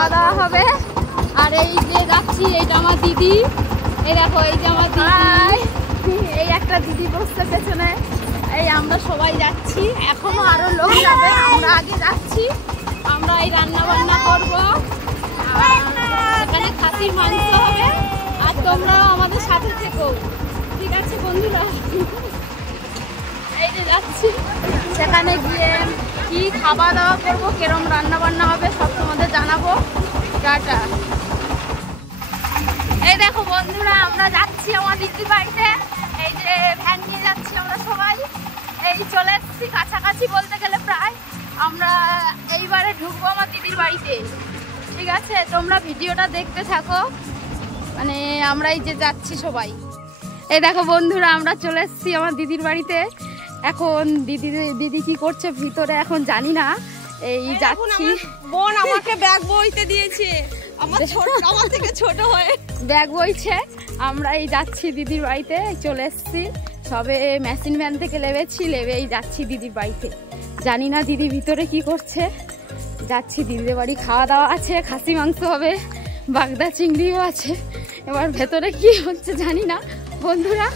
খাওয়া দাওয়া হবে। আর এই যে যাচ্ছি, এইটা আমার দিদি, এই দেখো এই যে আমার দিদি, এই একটা দিদি বসছে পেছনে। এই আমরা সবাই যাচ্ছি, এখনো আরো লোক যাবে, আমরা আগে যাচ্ছি। আমরা এই রান্না বান্না করবো, এখানে খাসির মাংস হবে, আর তোমরাও আমাদের সাথে থেকো, ঠিক আছে বন্ধুরা? এই যে যাচ্ছি, সেখানে গিয়ে কি খাওয়া দাওয়া করবো, কিরম রান্না বান্না হবে সব তোমাদের জানাবো। টাটা। এই দেখো বন্ধুরা, আমরা যাচ্ছি আমার দিদির বাড়িতে। এই যে ভ্যান নিয়ে যাচ্ছি আমরা সবাই, এই চলে এসেছি কাছাকাছি বলতে গেলে প্রায়। আমরা এইবারে ঢুকবো আমার দিদির বাড়িতে, ঠিক আছে? তোমরা ভিডিওটা দেখতে থাকো। মানে আমরা এই যে যাচ্ছি সবাই। এই দেখো বন্ধুরা, আমরা চলে এসেছি আমার দিদির বাড়িতে। এখন দিদি কি করছে ভিতরে এখন জানি না। এই যাচ্ছি, বোন আমাকে ব্যাগ বইতে দিয়েছে, আমার থেকে ছোট হয়ে ব্যাগ বইছে। আমরা এই যাচ্ছি দিদির বাড়িতে, চলে এসেছি সবে মেশিন ভ্যান থেকে নেমেছি, এই যাচ্ছি দিদির বাড়িতে। জানি না দিদি ভিতরে কি করছে। যাচ্ছি দিদির বাড়ি, খাওয়া দাওয়া আছে, খাসি মাংস হবে, বাগদা চিংড়িও আছে। এবার ভেতরে কি হচ্ছে জানি না বন্ধুরা,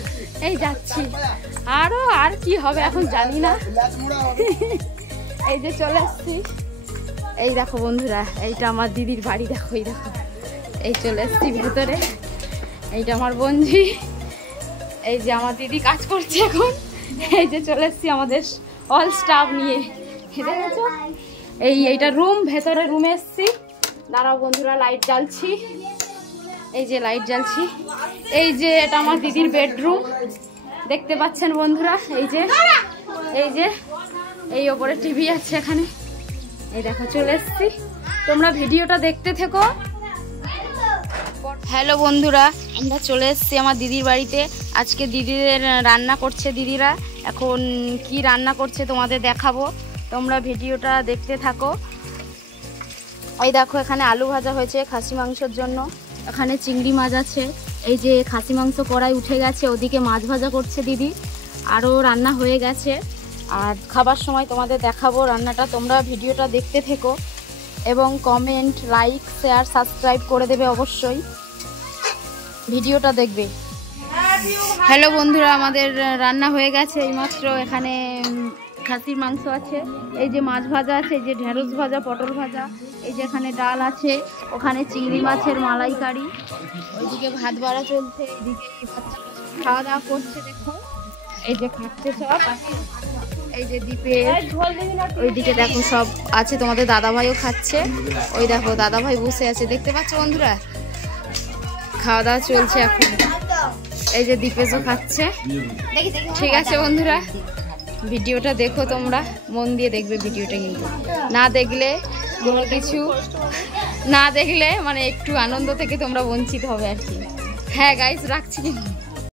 এই যাচ্ছি। আর কি হবে এখন জানি না। এই যে চলে এসছি, এই দেখো বন্ধুরা, এইটা আমার দিদির বাড়ি। দেখো এই দেখো, এই চলে এসছি ভেতরে। এইটা আমার বন্ধু, এই যে আমার দিদি কাজ করছে এখন। এই যে চলে এসছি আমাদের অল স্টাফ নিয়ে, দেখেছো? এইটা রুম, ভেতরে রুমে এসছি। দাঁড়াও বন্ধুরা, লাইট জ্বালছি, এই যে লাইট জ্বালছি। এই যে এটা আমার দিদির বেডরুম, দেখতে পাচ্ছেন বন্ধুরা। এই যে এই ওপরে টিভি আছে এখানে। এই দেখো চলে এসছি, তোমরা ভিডিওটা দেখতে থেকো। হ্যালো বন্ধুরা, আমরা চলে এসেছি আমার দিদির বাড়িতে। আজকে দিদিদের রান্না করছে দিদিরা, এখন কি রান্না করছে তোমাদের দেখাবো, তোমরা ভিডিওটা দেখতে থাকো। এই দেখো এখানে আলু ভাজা হয়েছে খাসি মাংসের জন্য, এখানে চিংড়ি মাছ আছে। এই যে খাসি মাংস কড়াই উঠে গেছে, ওদিকে মাছ ভাজা করছে দিদি, আরও রান্না হয়ে গেছে। আর খাবার সময় তোমাদের দেখাবো রান্নাটা, তোমরা ভিডিওটা দেখতে থেকো এবং কমেন্ট, লাইক, শেয়ার, সাবস্ক্রাইব করে দেবে অবশ্যই, ভিডিওটা দেখবে। হ্যালো বন্ধুরা, আমাদের রান্না হয়ে গেছে এইমাত্র। এখানে খাসির মাংস আছে, এই যে মাছ ভাজা আছে, এই যে ঢেঁড়স ভাজা, পটল ভাজা, এই যে এখানে ডাল আছে, ওখানে চিংড়ি মাছের মালাইকারি, ওইদিকে ভাত বাড়া চলছে, এইদিকে খাওয়া দাওয়া করছে। দেখো এই যে খাচ্ছে সব, এই যে দ্বীপের ওইদিকে দেখো সব আছে, তোমাদের দাদাভাইও খাচ্ছে। ওই দেখো দাদাভাই বসে আছে, দেখতে পাচ্ছ বন্ধুরা? খাওয়া দাওয়া চলছে এখন। এই যে দীপেশও খাচ্ছে। ঠিক আছে বন্ধুরা, ভিডিওটা দেখো, তোমরা মন দিয়ে দেখবে ভিডিওটা, কিন্তু না দেখলে কোনো কিছু না দেখলে মানে একটু আনন্দ থেকে তোমরা বঞ্চিত হবে আর কি। হ্যাঁ গাইস, রাখছি কিন্তু।